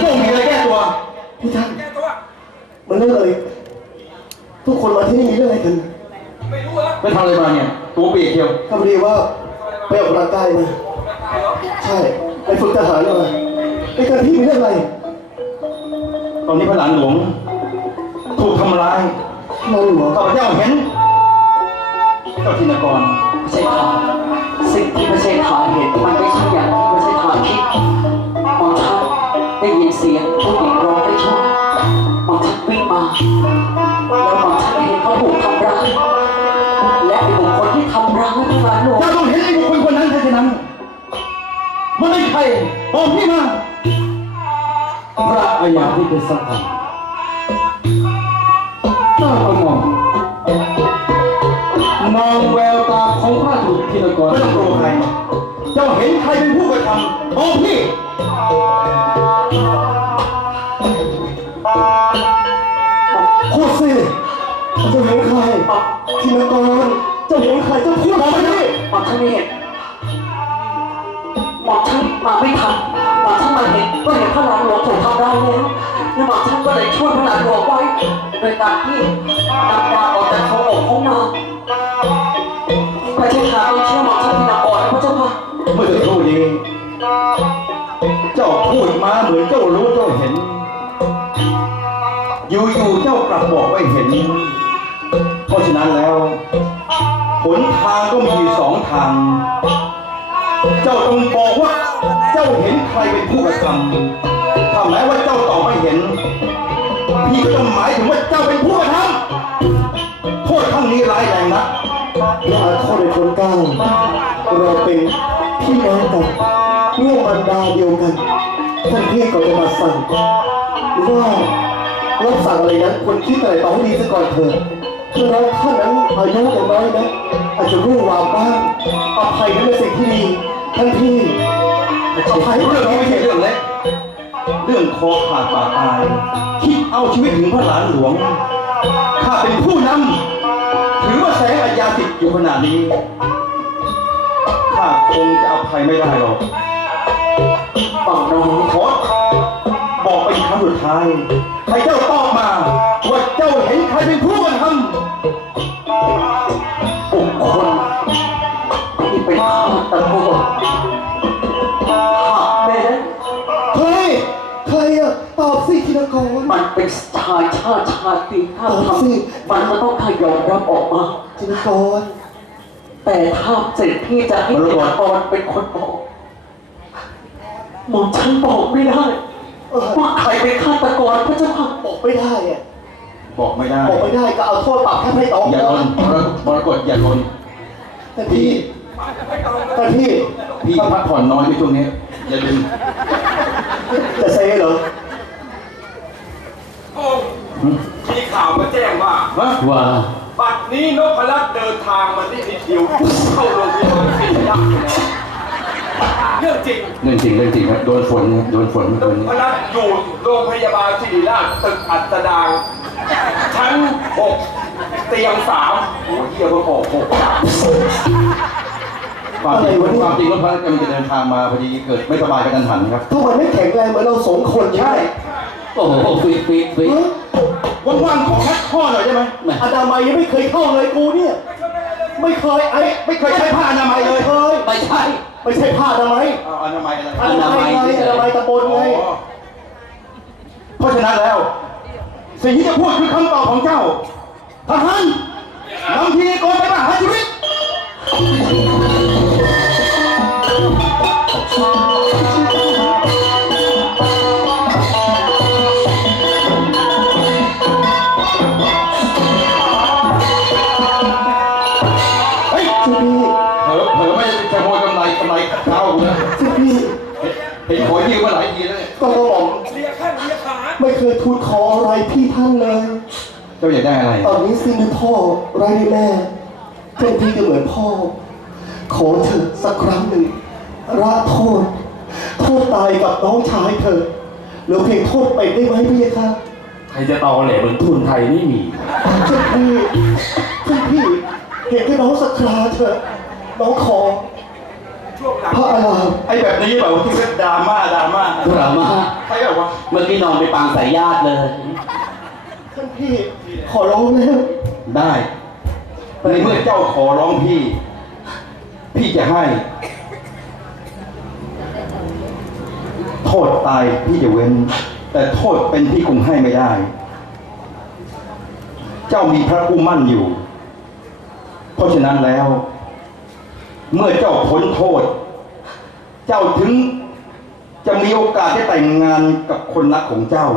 พวกมีอะไรแก้ตัวพี่ท่านมันเรื่องอะไรทุกคนมาที่นี่มีเรื่องอะไรกันไปทำอะไรมาเนี่ย ตัวเปียกเชียวถ้าพอดีว่าไปออกกำลังกายมาใช่ไปฝึกทหารมาไอ้การพี่มีเรื่องอะไร ตอนนี้พระหลานหลวง ถูกทำร้ายนางหลวงข้าพเจ้าเห็น เห็นเขาถูกทำร้ายและไอ้บุคคลที่ทำร้ายหลานหลวงเจ้าต้องเห็นไอ้บุคคลคนนั้นแค่นั้น มันเป็นใครบอกพี่มา พระอาญาที่เป็นสักดิ์น่ากระหม่อมมองแววตาของพระบุตรธินกรไม่ต้องกลัวใครเจ้าเห็นใครเป็นผู้กระทำบอกพี่ พูดสิเจะเห็นใครทีนกรเจะเห็นใครจะพูดมาไปดิหมอชันไม่เห็นหมอชันมาไม่ทันหมอชันมาเห็นก็เห็นพระหลานหลวงถูกทำร้ายแล้วแล้วหมอชันก็เลยช่วยพระหลานหลวงไว้โดยการที่นำดาออกจากท้องอกของนางไม่ใช่ขาต้องเชื่อหมอชันที่นางอ่อนพระเจ้าค่ะเมื่อสักครู่นี้เจ้าพูดมาเหมือนเจ้ารู้เจ้าเห็นอยู่ๆเจ้ากลับบอกว่าเห็น เพราะฉะนั้นแล้วหนทางก็มีอยู่สองทาง เจ้าต้องบอกว่าเจ้าเห็นใครเป็นผู้กระทำถ้าแม้ว่าเจ้าตอบไม่เห็น พี่ก็จะหมายถึงว่าเจ้าเป็นผู้กระทำโทษครั้งนี้ร้ายแรงนะอย่าโทษเป็นคนกล้าเราเป็นพี่น้องกันร่วมบรรดาเดียวกันท่านพี่ก่อนจะมาสั่งว่ารับสั่งอะไรนั้นควรคิดอะไรต่อให้ดีซะก่อนเถิด พื่อน้องท่านนั้นอายุย่างน้อยนะอาจจะรุ่งวามบ้างอภัยนั้นเป็นสิ่งที่ดีท่านพี่อภัยเรื่องนี้ไม่ใช่เรื่องเล็กเรื่องคอขาดบาดตายคิดเอาชีวิตถึงพระหลานหลวงถ้าเป็นผู้นำถือว่าแสงอาญาติดอยู่ขนาดนี้ข้าคงจะอภัยไม่ได้หรอกฝั่งน้องขอ สุดท้ายให้เจ้าตอบมาว่าเจ้าเห็นใครเป็นผู้กระทบุคคลที่เป็นฆาตกรหากแม้ใครใครอะตอบสิทีละกรมันเป็นชายชาติชาติถ้าทำมันก็ต้องขยอมรับออกมาทีละกรแต่ถ้าเสร็จพี่จะให้ธีรกรเป็นคนบอกหมอมฉันบอกไม่ได้เออ ว่าใครเป็นฆาตกรพระเจ้าค่ะบอกไม่ได้อะำบอกไม่ได้ บอกไม่ได้ก็เอาโทษปรับแค่ให้ตองอย่าลนมรกตอย่าลนแต่พี่แต่พี่พี่พักผ่อนน้อยในช่วงนี้อย่าลืมจะเซ่เหรอโอ้มีข่าวมาแจ้งว่าฮะว่าบัดนี้นพรัตน์เดินทางมาที่นิดเดียวเข้าโรงพยาบาลสี่ย่านแล้ว เรื่องจริงเรื่องจริงเรื่องจริงครับโดนฝนครับโดนฝนเมื่อคืนนนี้พรัตน์อยู่โรงพยาบาลศิริราชตึกอัศดางชั้นหกเตียงสามโอ้ยเหี้ยเพิ่งออกหกสามความจริงอะไรวะเนี่ยความจริงรถพระกำลังจะเดินทางมาพอดีเกิดไม่สบายกระทันหันครับทุกวันไม่แข็งแรงเหมือนเราสองคนใช่ โอ้โหฟิตฟิตฟิตเฮ้ยว่างๆขอแค่ข้อหน่อยได้ไหมอนามัยยังไม่เคยเข้าเลยกูเนี่ย ไม่เคยไอ้ไม่เคยใช้ผ้าอนามัยเลยเคยไม่ใช่ไม่ใช่ผ้าอนามัยเอาอนามัยอะไรอนามัยไงอนามัยตะบนไงอ๋อเพราะฉะนั้นแล้ว สิ่งที่จะพูดคือคำตอบของเจ้าทหารนำทีโกนไปประหารชีวิต เฮ้ยเจ้าพี่เผลอเผลอไม่ได้ขโมยกำไรกำไรเท้ากูนะเจ้าพี่เห็นขอยืมมาหลายทีแล้วเนี่ยก็กระหม่อมเลียข้างเลียขาไม่เคยทูลขออะไรพี่ท่านเลย เจ้าอยากได้อะไรตอนนี้สิ้นด้วยพ่อไร้ด้แม่เจ้าพี่ก็เหมือนพ่อ ขอเถอะสักครั้งหนึ่งละโทษ โทษตายกับน้องชายเธอะเหลือเพียงโทษไปได้ไหมพี่คะใครจะตอแหลเหมือนทุนไทยไม่มีเจ้าพี่เจ้าพี่ เห็นแค่น้องสักคราเถอะน้องขอช่วงหลังพระอารามไอ้แบบนี้แบบที่เรียกดราม่าดราม่าดราม่าใช่แบบว่าเมื่อกี้นอนไปปางสายญาติเลยท่านพี่ขอร้องแล้วได้ในเมื่อเจ้าขอร้องพี่ พี่จะให้ โทษตายพี่จะเว้น แต่โทษเป็นพี่คงให้ไม่ได้ เจ้ามีพระผู้มั่นอยู่เพ ราะฉะนั้นแล้ว เมื่อเจ้าพ้นโทษ เจ้าถึงจะมีโอกาสได้แต่งงานกับคนรักของเจ้า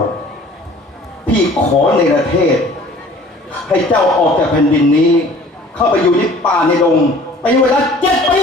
พี่ขอในประเทศ ให้เจ้าออกจากแผ่นดินนี้ เข้าไปอยู่ในป่าในดงไปอยู่เวลาเจ็ดปี